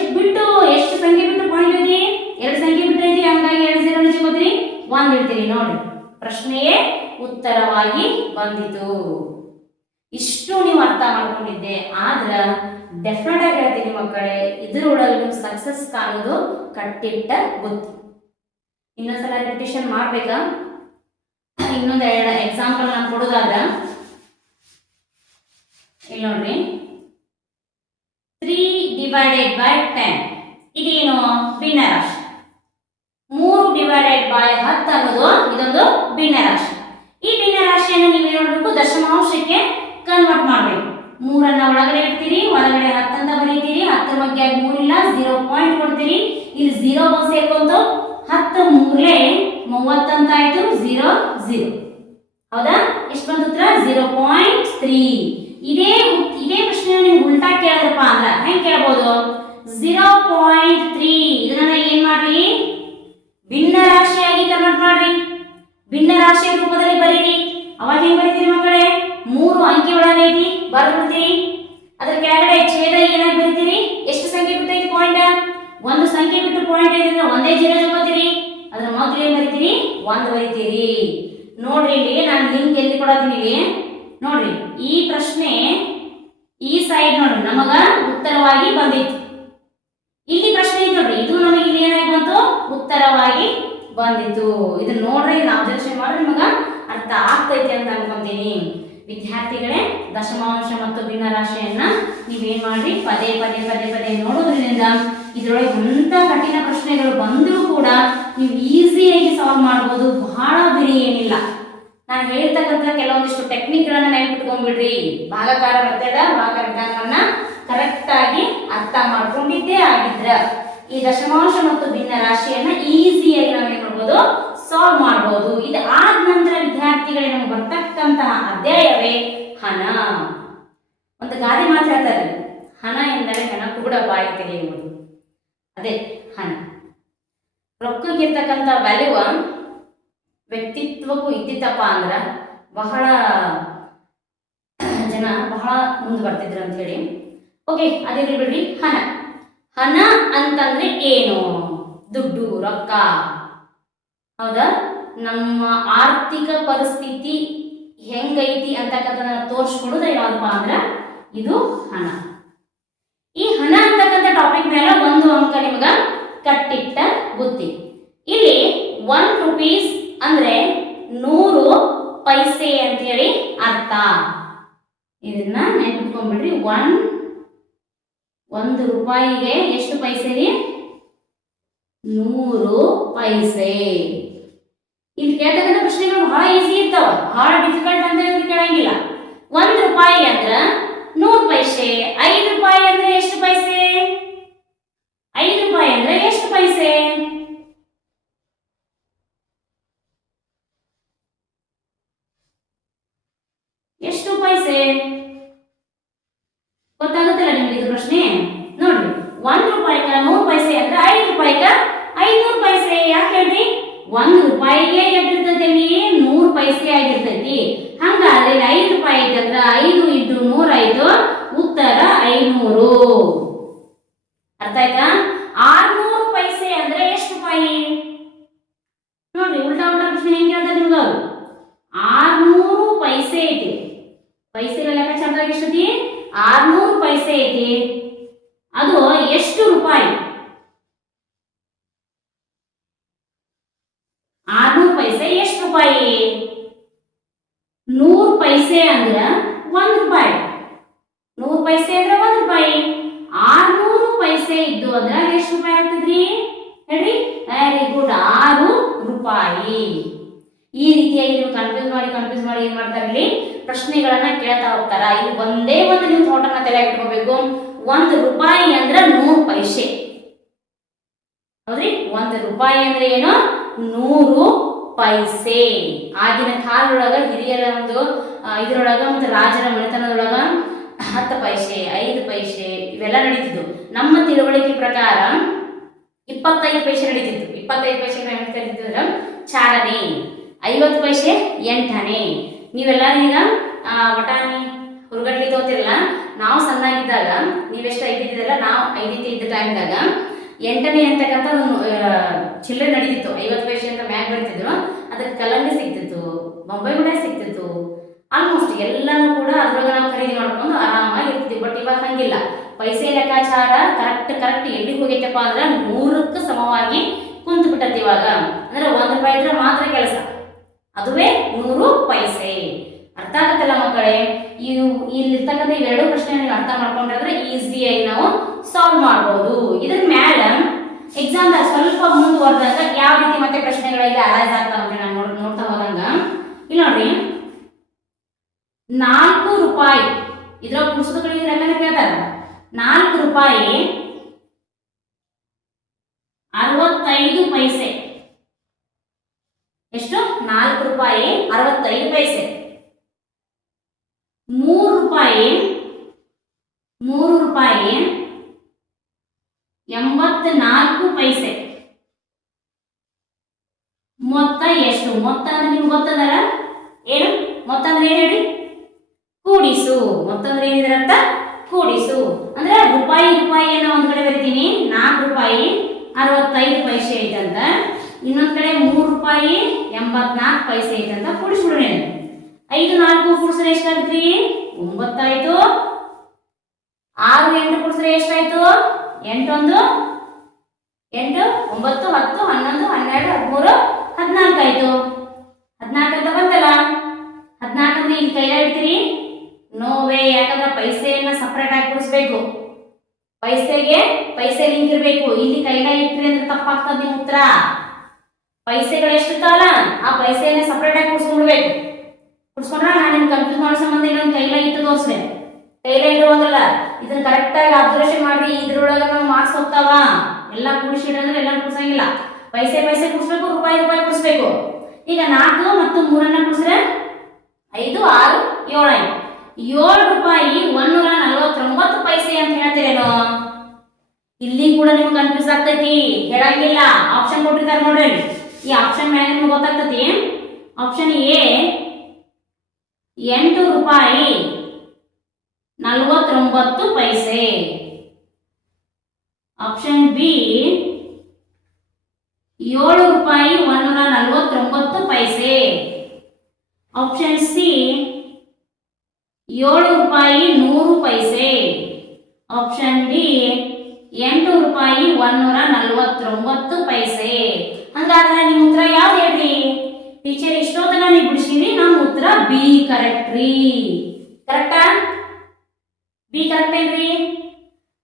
ಸಂಖ್ಯೆ ಬಿಟ್ಟು ಪಾಯಿಂಟ್ ಐತಿ? 2 ಸಂಖ್ಯೆ ಬಿಟ್ಟು ಐತಿ. ಹಂಗಾಗಿ 2 0 ಹಚ್ಕೋತೀರಿ, 1 ಇಡ್ತೀರಿ. ನೋಡಿ, ಪ್ರಶ್ನೆಯೇ ಉತ್ತರವಾಗಿ ಬಂದಿತು. ಇಷ್ಟು ನೀವು ಅರ್ಥ ಮಾಡ್ಕೊಂಡಿದ್ದೆ ಆದ್ರ ಡೆಫಿನೆಟ್ ಆಗಿ ಹೇಳ್ತೀನಿ ಮಕ್ಕಳೇ, ಇದರೊಳಗೆ ನೀವು ಸಕ್ಸಸ್ ಕಾಣೋದು ಕಟ್ಟಿಟ್ಟ ಬುತ್ತಿ. ಇನ್ನೊಂದ್ಸಲ ರಿಪಿಟೇಷನ್ ಮಾಡ್ಬೇಕಾ? ಇನ್ನೊಂದು 2 ಎಕ್ಸಾಂಪಲ್ ನಾನು ಕೊಡೋದಾದ್ರ ಇಲ್ಲಿ ನೋಡ್ರಿ, 3 divided by 10. ಇದೇನು? ಭಿನ್ನರಾಶಿ. 3 divided by 10 ಅನ್ನೋದು ಇದೊಂದು ಭಿನ್ನರಾಶಿ. ಈ ಭಿನ್ನರಾಶಿಯನ್ನು ನೀವೇನು ಮಾಡಬೇಕು? ದಶಮಾಂಶಕ್ಕೆ ಕನ್ವರ್ಟ್ ಮಾಡಬೇಕು. 3ಅನ್ನ ಒಳಗಡೆ ಇಡ್ತೀರಿ, ಹೊರಗಡೆ 10 ಅಂತ ಬರೀತೀರಿ. 10 ಮಧ್ಯ 3 ಇಲ್ಲ, 0 ಪಾಯಿಂಟ್ ಕೊಡ್ತೀರಿ. ಇಲ್ಲಿ 0 ಬಸ್ ಸೇರ್ಕೊಂತು. 10 3ಲೇ 30 ಅಂತ ಆಯ್ತು. 0 0. ಹೌದಾ? ಎಷ್ಟು ಬಂತು ಉತ್ತರ? 0.3. ಇದೇ ಪ್ರಶ್ನೆ ನಿಮ್ಗೆ ಉಲ್ಟಾ ಕೇಳಿದ್ರಪ್ಪ ಅಂದ್ರ ಹೆಂಗ್ ಕೇಳಬಹುದು? 0.3 ಇದನ್ನ ಏನ್ ಮಾಡ್ರಿ? ಭಿನ್ನ ರಾಶಿಯಾಗಿ ಕನ್ವರ್ಟ್ ಮಾಡ್ರಿ. ಭಿನ್ನ ರಾಶಿಯ ರೂಪದಲ್ಲಿ ಬರೀರಿ. ಅವಾಗ ಹೆಂಗ್ ಬರೀತೀರಿ ಮಕ್ಕಳೇ? 3 ಅಂಕಿ ಒಳಗೆ ಐತಿ, ಬರ್ಬಿಡ್ತೀರಿ. ಅದ್ರ ಕೆಳಗಡೆ ಛೇದ ಏನಾಗಿ ಬರೀತೀರಿ? ಎಷ್ಟು ಸಂಖ್ಯೆ ಬಿಟ್ಟು ಐತಿ ಪಾಯಿಂಟ್? 1 ಸಂಖ್ಯೆ ಬಿಟ್ಟು ಪಾಯಿಂಟ್ ಐತಿ ಅಂದ್ರೆ ಒಂದೇ 0 ತಗೋತೀರಿ. ಅದ್ರ ಮೊದಲು ಏನ್ ಬರೀತೀರಿ? 1 ಬರೀತೀರಿ. ನೋಡ್ರಿ, ಇಲ್ಲಿ ನಾನು ಲಿಂಕ್ ಎಲ್ಲಿ ಕೊಡತೀನಿ ಇಲ್ಲಿ ನೋಡ್ರಿ. ಈ ಪ್ರಶ್ನೆ ಈ ಸೈಡ್ ನೋಡ್ರಿ ನಮಗ ಉತ್ತರವಾಗಿ ಬಂದಿತ್ತು. ಇಲ್ಲಿ ಪ್ರಶ್ನೆ ಐತಿ ನೋಡ್ರಿ, ಇದು ನಮಗೆ ಇಲ್ಲಿ ಏನಾಗಿ ಬಂತು? ಉತ್ತರವಾಗಿ ಬಂದಿತ್ತು. ಇದನ್ನ ನೋಡ್ರಿ, ಅಬ್ಸರ್ವೇಷನ್ ಮಾಡ್ರಿ, ನಿಮಗ ಅರ್ಥ ಆಗ್ತೈತಿ ಅಂತ ಅನ್ಕೊಂತೀನಿ. ವಿದ್ಯಾರ್ಥಿಗಳೇ, ದಶಮಾಂಶ ಮತ್ತು ಭಿನ್ನ ರಾಶಿಯನ್ನ ನೀವೇನ್ ಮಾಡ್ರಿ? ಪದೇ ಪದೇ ಪದೇ ಪದೇ ನೋಡೋದ್ರಿಂದ ಇದರೊಳಗೆ ಎಂತ ಕಠಿಣ ಪ್ರಶ್ನೆಗಳು ಬಂದರೂ ಕೂಡ ನೀವು ಈಸಿಯಾಗಿ ಸಾಲ್ವ್ ಮಾಡಬಹುದು. ಬಹಳ ಬಿರಿ ಏನಿಲ್ಲ. ನಾನು ಹೇಳ್ತಕ್ಕಂಥ ಕೆಲವೊಂದಿಷ್ಟು ಟೆಕ್ನಿಕ್ಗಳನ್ನ ನೆನಪಿಟ್ಕೊಂಡ್ಬಿಡ್ರಿ. ಭಾಗಾಕಾರ ಮೆಥಡ್, ಭಾಗಾಕಾರ ವಿಧಾನವನ್ನ ಕರೆಕ್ಟ್ ಆಗಿ ಅರ್ಥ ಮಾಡ್ಕೊಂಡಿದ್ದೇ ಆಗಿದ್ರ ಈ ದಶಮಾಂಶ ಮತ್ತು ಭಿನ್ನ ರಾಶಿಯನ್ನ ಈಸಿಯಾಗಿ ನಾವು ಏನ್ ಮಾಡ್ಬೋದು? ಸಾಲ್ವ್ ಮಾಡಬಹುದು. ಇದು ಆದ ನಂತರ ವಿದ್ಯಾರ್ಥಿಗಳಿಗೆ ನಮಗೆ ಬರ್ತಕ್ಕಂತಹ ಅಧ್ಯಾಯವೇ ಹಣ. ಒಂದು ಗಾದೆ ಮಾತು ಹೇಳ್ತಾರೆ, ಹಣ ಎಂದರೆ ಹಣ ಕೂಡ ಬಾಯಿ ತೆರೆಯುವುದು. ಅದೇ ಹಣ. ರೊಕ್ಕಕ್ಕಿರ್ತಕ್ಕಂಥ ವ್ಯಾಲ್ಯೂ ವ್ಯಕ್ತಿತ್ವಕ್ಕೂ ಇದ್ದಿತ್ತಪ್ಪ ಅಂದ್ರ ಬಹಳ ಜನ ಬಹಳ ಮುಂದೆ ಬರ್ತಿದ್ರು ಅಂತ ಹೇಳಿ. ಓಕೆ, ಅದಿರ್ಲಿ ಬಿಡ್ರಿ. ಹಣ ಅಂತಂದ್ರೆ ಏನು? ದುಡ್ಡು, ರೊಕ್ಕ. ಹೌದಾ? ನಮ್ಮ ಆರ್ಥಿಕ ಪರಿಸ್ಥಿತಿ ಹೆಂಗೈತಿ ಅಂತಕ್ಕಂಥದನ್ನ ತೋರಿಸ್ಕೊಡೋದು ಏನಪ್ಪ ಅಂದ್ರ ಇದು ಹಣ. ಈ ಹಣ ಅಂತಕ್ಕಂಥ ಟಾಪಿಕ್ ಮೇಲೆ 1 ಅಂಕ ನಿಮಗ ಕಟ್ಟಿಟ್ಟ ಬುತ್ತಿ. ಇಲ್ಲಿ 1 rupees ಅಂದ್ರೆ 100 ಪೈಸೆ ಅಂತ ಹೇಳಿ ಅರ್ಥ. ಇದನ್ನ ನೆನಪಿಟ್ಕೊಂಡ್ಬಿಡ್ರಿ. 1 ರೂಪಾಯಿಗೆ ಎಷ್ಟು ಪೈಸೆ ರೀ? 100 ಪೈಸೆ. ಇಲ್ಲಿ ಕೇಳ್ತಕ್ಕಂಥ ಪ್ರಶ್ನೆಗಳು ಬಹಳ ಈಸಿ ಇರ್ತಾವ, ಬಹಳ ಡಿಫಿಕಲ್ಟ್ ಅಂತ ಕೇಳಂಗಿಲ್ಲ. 1 ರೂಪಾಯಿ ಅಂದ್ರ 100 ಪೈಸೆ. 5 ರೂಪಾಯಿ ಅಂದ್ರೆ ಎಷ್ಟು ಪೈಸೆ? 5 ರೂಪಾಯಿ ಅಂದ್ರೆ ಎಷ್ಟು ಪೈಸೆ? ಎಷ್ಟು ಪೈಸೆ ಗೊತ್ತಾಗುತ್ತಿಲ್ಲ ನಿಮ್ಗೆ ಇದು ಪ್ರಶ್ನೆ? ನೋಡ್ರಿ, 1 ರೂಪಾಯಿಗ 100 ಪೈಸೆ ಅಂದ್ರೆ 5 ರೂಪಾಯಿಗ 500 ಪೈಸೆ. ಯಾಕೆ ಹೇಳ್ರಿ? 1 ರೂಪಾಯಿಗೆ ಎಷ್ಟಿರ್ತೈತಿ? 100 ಪೈಸೆ ಆಗಿರ್ತೈತಿ. ಹಂಗಾದ್ರೆ 5 ರೂಪಾಯಿ ಐತಂದ್ರ 5 × 100 ಆಯ್ತು, ಉತ್ತರ 500. ಅರ್ಥ ಆಯ್ತಾ? 600 ಪೈಸೆ ಅಂದ್ರೆ ಎಷ್ಟು ರೂಪಾಯಿ? ನೋಡ್ರಿ, ಉಲ್ಟಾ ಉಲ್ಟಾ ಪ್ರಶ್ನೆ ಹೆಂಗ್ ಕೇಳ್ತಾರೆ ನಿಮ್ಗೆ? 600 ಪೈಸೆ ಐತಿ. ಪೈಸೆಗಳ ಲೆಕ್ಕಾಚಾರದಾಗ ಎಷ್ಟೈತಿ? 600 ಪೈಸೆ ಐತಿ. ಅದು ಎಷ್ಟು ರೂಪಾಯಿ? 600 ಪೈಸೆ ಎಷ್ಟು ರೂಪಾಯಿ? 100 ಪೈಸೆ ಅಂದ್ರ 1 ರೂಪಾಯಿ. 100 ಪೈಸೆ ಅಂದ್ರೆ 1 ರೂಪಾಯಿ. 600 ಪೈಸೆ ಇದ್ದು ಅದ್ರ ಎಷ್ಟು ರೂಪಾಯಿ ಆಗ್ತದ್ರಿ? ಹೇಳ್ರಿ. ವೆರಿ ಗುಡ್, 6 ರೂಪಾಯಿ. ಈ ರೀತಿಯಾಗಿ ನೀವು ಕನ್ಫ್ಯೂಸ್ ಮಾಡಿ ಏನ್ ಮಾಡ್ತಾರೆ, ಇಲ್ಲಿ ಪ್ರಶ್ನೆಗಳನ್ನ ಕೇಳ್ತಾ ಹೋಗ್ತಾರ. ಇಲ್ಲಿ ಒಂದೇ ಒಂದು ನೀವು ಥಾಟನ್ನ ತಲೆಯಾಗ ಇಟ್ಕೋಬೇಕು. 1 ರೂಪಾಯಿ ಅಂದ್ರ 100 ಪೈಸೆ. ಹೌದ್ರಿ? 1 ರೂಪಾಯಿ ಅಂದ್ರೆ ಏನು? 100 ಪೈಸೆ. ಆಗಿನ ಕಾಲದೊಳಗ ಹಿರಿಯರ ಒಂದು ಇದರೊಳಗ ಮತ್ತು ರಾಜರ ಮನೆತನದೊಳಗ 10 ಪೈಸೆ, 5 ಪೈಸೆ ಇವೆಲ್ಲ ನಡೀತಿದ್ವು. ನಮ್ಮ ತಿಳುವಳಿಕೆ ಪ್ರಕಾರ 25 ಪೈಸೆ ನಡೀತಿತ್ತು. 25 ಪೈಸೆ ಹೆಂಗ್ ಕರೀತಿದ್ರ? ಚಾರನೆ. 50 ಪೈಸೆ ಎಂಟನೆ. ನೀವೆಲ್ಲ ಈಗ ವಟಾಣಿ ಹುರುಗಡ್ಲಿ ತಗೋತಿರಲ್ಲ, ನಾವು ಸಣ್ಣಾಗಿದ್ದಾಗ ನೀವೆಷ್ಟು ಐದಿದ್ದಲ್ಲ, ನಾವು 5 ಇದ್ದ ಟೈಮ್ದಾಗ 8ನೇ ಅಂತಕ್ಕಂಥ ಒಂದು ಚಿಲ್ಲರೆ ನಡೀತಿತ್ತು. 50 ಪೈಸೆ ಅಂತ ಮ್ಯಾಗ್ ಬರ್ತಿದ್ರು. ಅದಕ್ಕೆ ಕಲ್ಲಂಗಡಿ ಸಿಗ್ತಿತ್ತು, ಬೊಂಬೈ ಕೂಡ ಸಿಗ್ತಿತ್ತು. ಆಲ್ಮೋಸ್ಟ್ ಎಲ್ಲಾನು ಕೂಡ ಅದ್ರೊಳಗೆ ನಾವು ಖರೀದಿ ಮಾಡ್ಕೊಂಡು ಆರಾಮಾಗಿ ಇರ್ತಿದ್ವಿ. ಬಟ್ ಇವಾಗ ಹಂಗಿಲ್ಲ. ಪೈಸೆ ಲೆಕ್ಕಾಚಾರ ಕರೆಕ್ಟ್ ಎಲ್ಲಿಗೆ ಹೋಗೈತಪ್ಪ ಅಂದ್ರೆ 100ಕ್ಕೆ ಸಮವಾಗಿ ಕುಂತು ಬಿಟ್ಟತಿ ಇವಾಗ. ಅಂದ್ರೆ 1 ರೂಪಾಯಿ ಇದ್ರೆ ಮಾತ್ರ ಕೆಲಸ, ಅದುವೇ 100 ಪೈಸೆ. ಅರ್ಥ ಆಗತ್ತಲ್ಲ ಮಕ್ಕಳೇ? ಇಲ್ಲಿರ್ತಕ್ಕಂಥ ಇವೆರಡು ಪ್ರಶ್ನೆ ನೀವು ಅರ್ಥ ಮಾಡ್ಕೊಂಡ್ರೆ ಈಸಿಯಾಗಿ ನಾವು ಸಾಲ್ವ್ ಮಾಡಬಹುದು. ಇದ್ರ ಮ್ಯಾಲ ಎಕ್ಸಾಮ್ ಸ್ವಲ್ಪ ಮುಂದುವರೆದಾಗ ಯಾವ ರೀತಿ ಮತ್ತೆ ಪ್ರಶ್ನೆಗಳಲ್ಲಿ ಅರೈಸ್ ಆಗ್ತಾವ ನಾವು ನೋಡ್ತಾ ಹೋದಂಗ, ಇಲ್ಲಿ ನೋಡ್ರಿ, 4 ರೂಪಾಯಿ ಇದ್ರ ಪುಸ್ತಕಗಳಿಗೆ ಲೆಕ್ಕನ ಕೇಳ್ತಾರ. 4 ರೂಪಾಯಿ 65 ಪೈಸೆ. ಎಷ್ಟು? 4 ರೂಪಾಯಿ 65 ಪೈಸೆ. 3 ರೂಪಾಯಿ 84 ಪೈಸೆ. ಮೊತ್ತ ಎಷ್ಟು? ಮೊತ್ತ ಅಂದ್ರೆ ನಿಮ್ಗೆ ಗೊತ್ತದಲ್ಲ ಏನು? ಮೊತ್ತ ಅಂದ್ರೆ ಏನ್ ಹೇಳಿ? ಕೂಡಿಸು. ಮೊತ್ತ ಅಂದ್ರೆ ಏನಿದ್ರ ಅಂತ? ಕೂಡಿಸು. ಅಂದ್ರೆ ರೂಪಾಯಿಯನ್ನ ಒಂದ್ ಕಡೆ ಬರಿತೀನಿ. 4 ರೂಪಾಯಿ 65 ಪೈಸೆ ಐತಂತ, ಇನ್ನೊಂದ್ ಕಡೆ 3 ರೂಪಾಯಿ 84 ಪೈಸೆ ಐತಂತ ಕೂಡಿಸ್ಬಿಡ್ರಿ. 5 4 ಕೂಡಿಸಿದ್ರೆ ಎಷ್ಟಾಗ್ತಿ? 9 ಆಯ್ತು. 6 8 ಕೂಡಿಸಿದ್ರೆ ಎಷ್ಟಾಯ್ತು? 8 1 8 9 10 11 12 13 14 ಆಯ್ತು. 14 ಅಂತ ಬಂತಲ್ಲ. 14 ಅಂದ್ರೆ ಇಲ್ಲಿ ಕೈಲ ಇಡ್ತೀರಿ? No way. ಯಾಕಂದ್ರೆ ಪೈಸೆಯನ್ನ ಸಪರೇಟ್ ಆಗಿ ಕೂಡಿಸ್ಬೇಕು. ಪೈಸೆ ಲಿಂಕ್ ಇರಬೇಕು. ಇಲ್ಲಿ ಕೈಲ ಇಟ್ರಿ ಅಂದ್ರೆ ತಪ್ಪಾಗ್ತದೆ ನಿಮ್ಮ ಉತ್ತರ. ಪೈಸೆಗಳು ಎಷ್ಟಿರ್ತಾವಲ್ಲ ಆ ಪೈಸೆಯನ್ನ ಸಪರೇಟ್ ಆಗಿ ಕೂಡಿಸ್ಕೊಂಡ್ಬಿಡ್ಬೇಕು. ಕೂಡಿಸ್ಕೊಂಡ್ರೆ ನಾನು ನಿಮ್ಗೆ ಕನ್ಫ್ಯೂಸ್ ಮಾಡೋ ಸಂಬಂಧ ಇನ್ನೊಂದು ಕೈಲ ಇಟ್ಟು ತೋರಿಸ್ದೆ. ಕೈಲ ಇಡುವಂಗಲ್ಲ, ಇದನ್ನ ಕರೆಕ್ಟ್ ಆಗಿ ಅಬ್ಸರ್ವೇಷನ್ ಮಾಡ್ರಿ. ಇದ್ರೊಳಗ ನಾವು ಮಾರ್ಕ್ಸ್ ಹೋಗ್ತಾವ. ಎಲ್ಲ ಕೂಡಿಸಿಡಂದ್ರೆ ಎಲ್ಲ ಕೂಡಿಸಂಗಿಲ್ಲ. ಪೈಸೆ ಕೂಡಿಸ್ಬೇಕು, ರೂಪಾಯಿ ಕೂಡಿಸ್ಬೇಕು. ಈಗ 4 ಮತ್ತು 3 ಕೂಡಿಸ್ರೆ 5 6 7 ಆಯ್ತು. 7 ರೂಪಾಯಿ 149 ಪೈಸೆ ಅಂತ ಹೇಳ್ತೀರೇನೋ? ಇಲ್ಲಿ ಕೂಡ ನಿಮ್ಗೆ ಕನ್ಫ್ಯೂಸ್ ಆಗ್ತೈತಿ. ಹೇಳಂಗಿಲ್ಲ, ಆಪ್ಷನ್ ಕೊಟ್ಟಿರ್ತಾರೆ ನೋಡ್ರಿ. ಈ ಆಪ್ಷನ್ ಮೇಲೆ ನಿಮ್ಗೆ ಗೊತ್ತಾಗ್ತೈತಿ. ಆಪ್ಷನ್ ಎ 8 ರೂಪಾಯಿ 49 ಪೈಸೆ. ಆಪ್ಷನ್ ಬಿ 7 ರೂಪಾಯಿ 149 ಪೈಸೆ. ಆಪ್ಷನ್ ಸಿ 7 ರೂಪಾಯಿ 100 ಪೈಸೆ. ಆಪ್ಷನ್ ಡಿ 8 ರೂಪಾಯಿ 149 ಪೈಸೆ. ಹಂಗಾದ್ರೆ ನಿಮ್ಮ ಉತ್ತರ ಯಾವ್ದು ಹೇಳ್ರಿ? ಟೀಚರ್ ಇಷ್ಟೊತ್ತನ ನೀವು ಬಿಡಿಸಿದ್ರಿ, ನಮ್ಮ ಉತ್ತರ ಬಿ ಕರೆಕ್ಟ್ ರೀ. ಕರೆಕ್ಟಾ? ಬಿ ಕರೆಕ್ಟ್ ಏನ್ರಿ?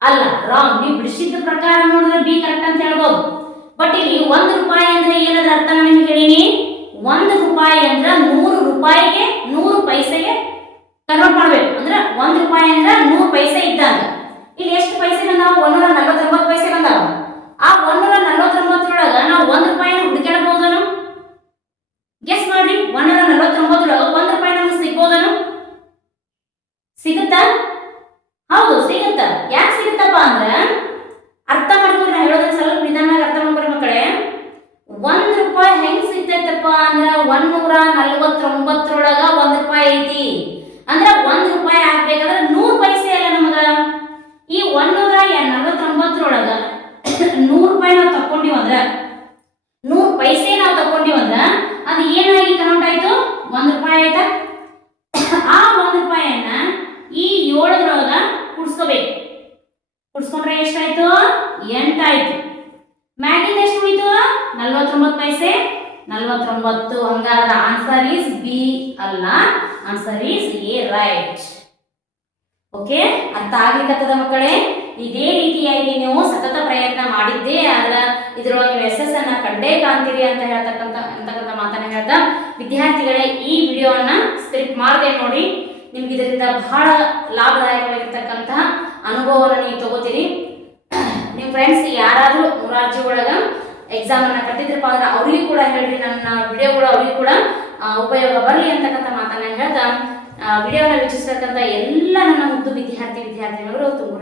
ಅಲ್ಲ, ರಾಂಗ್. ನೀವು ಬಿಡಿಸಿದ ಪ್ರಕಾರ ನೋಡಿದ್ರೆ ಬಿ ಕರೆಕ್ಟ್ ಅಂತ ಹೇಳ್ಬೋದು. ಬಟ್ ಇಲ್ಲಿ 1 ರೂಪಾಯಿ ಅಂದ್ರೆ ಏನದ ಅರ್ಥ ನಾನು ನಿಮ್ಗೆ ಹೇಳಿನಿ. 1 ರೂಪಾಯಿ ಅಂದ್ರೆ 100 ರೂಪಾಯಿಗೆ 100 ಪೈಸೆಗೆ ಕನ್ವರ್ಟ್ ಮಾಡ್ಬೇಕು. ಅಂದ್ರೆ 1 ರೂಪಾಯಿ ಅಂದ್ರೆ 100 ಪೈಸೆ ಇದ್ದಾಗ ಇಲ್ಲಿ ಎಷ್ಟು ಪೈಸೆ ಬಂದಾವ? 149 ಪೈಸೆ ಬಂದಾವ. ಆ 149 ನಾವು 1 ರೂಪಾಯಿನ ಹುಡುಕಾಡಬಹುದನು? ಗೆಸ್ ಮಾಡಿ. 149 1 ರೂಪಾಯಿ ನಮ್ಗೆ ಸಿಗ್ಬೋದನು? ಸಿಗುತ್ತಾ? ಹೌದು, ಸಿಗುತ್ತ. ಯಾಕೆ ಸಿಗುತ್ತಪ್ಪ ಅಂದ್ರೆ ಅರ್ಥ ಮಾಡ್ಕೊಂಡ್ರೆ, ನಾ ಹೇಳೋದನ್ನ ಸ್ವಲ್ಪ ನಿಧಾನವಾಗಿ ಅರ್ಥ ಮಾಡ್ಕೊಂಡ್ರೆ ಮಕ್ಕಳೇ, 1 ರೂಪಾಯಿ ಹೆಂಗ್ ಸಿಗ್ತೈತಪ್ಪ ಅಂದ್ರೆ 149 1 ರೂಪಾಯಿ ಐತಿ. ಅಂದ್ರೆ 1 ರೂಪಾಯಿ ಆಗ್ಬೇಕಾದ್ರೆ 100 ಪೈಸೆ ಅಲ್ಲ ನಮಗ. ಈ 149 100 ರೂಪಾಯಿ ನಾವು ತಕೊಂಡಿವ ಅಂದ್ರ, 100 ಪೈಸೆ ನಾವು ತಕೊಂಡಿವ ಅಂದ್ರ ಅದು ಏನಾಗಿ ಕನ್ವರ್ಟ್ ಆಯ್ತು? 1 ರೂಪಾಯಿ ಆಯ್ತಾ? ಆ 1 ರೂಪಾಯಿಯನ್ನ ಈ 7 ಕೂಡಿಸ್ಕೋಬೇಕು. ಕೂಡಿಸ್ಕೊಂಡ್ರೆ ಎಷ್ಟಾಯ್ತು? 8 ಆಯ್ತು. ಮ್ಯಾಗಿಂದ ಎಷ್ಟು ಉಳಿತು? 49 ಪೈಸೆ 49. ಹಂಗಾದ್ರೆ ಆನ್ಸರ್ ಈಸ್ ಬಿ ಅಲ್ಲ, answer is A right. Okay, ಅರ್ಥ ಆಗ್ಲಿಕ್ಕತ್ತದ ಮಕ್ಕಳೇ? ಇದೇ ರೀತಿಯಾಗಿ ನೀವು ಸತತ ಪ್ರಯತ್ನ ಮಾಡಿದ್ದೇ ಆದ್ರೆ ಇದರೊಳಗೆ ನೀವು ಯಶಸ್ಸನ್ನ ಕಂಡೇ ಕಾಣ್ತೀರಿ ಅಂತ ಅಂತಕ್ಕಂಥ ಮಾತನ್ನ ಹೇಳ್ತಾ, ವಿದ್ಯಾರ್ಥಿಗಳೇ ಈ ವಿಡಿಯೋವನ್ನ ಸ್ಕ್ರಿಪ್ಟ್ ಮಾಡದೆ ನೋಡಿ. ನಿಮ್ಗೆ ಇದರಿಂದ ಬಹಳ ಲಾಭದಾಯಕವಾಗಿರ್ತಕ್ಕಂತಹ ಅನುಭವವನ್ನು ನೀವು ತಗೋತೀರಿ. ನಿಮ್ಮ ಫ್ರೆಂಡ್ಸ್ ಯಾರಾದರೂ ಮೊರಾರ್ಜಿ ಒಳಗ ಎಕ್ಸಾಮ್ ಅನ್ನ ಕಟ್ಟಿದ್ರಪ್ಪ ಅಂದ್ರೆ ಅವ್ರಿಗೂ ಕೂಡ ಹೇಳ್ರಿ, ನನ್ನ ವಿಡಿಯೋಗಳು ಅವ್ರಿಗೂ ಕೂಡ ಉಪಯೋಗ ಬರಲಿ ಅಂತಕ್ಕಂಥ ಮಾತನ್ನ ಹೇಳ್ತಾ, ವಿಡಿಯೋನ ವೀಕ್ಷಿಸತಕ್ಕಂಥ ಎಲ್ಲ ನನ್ನ ಮುದ್ದು ವಿದ್ಯಾರ್ಥಿನಿಗಳು ತುಂಬ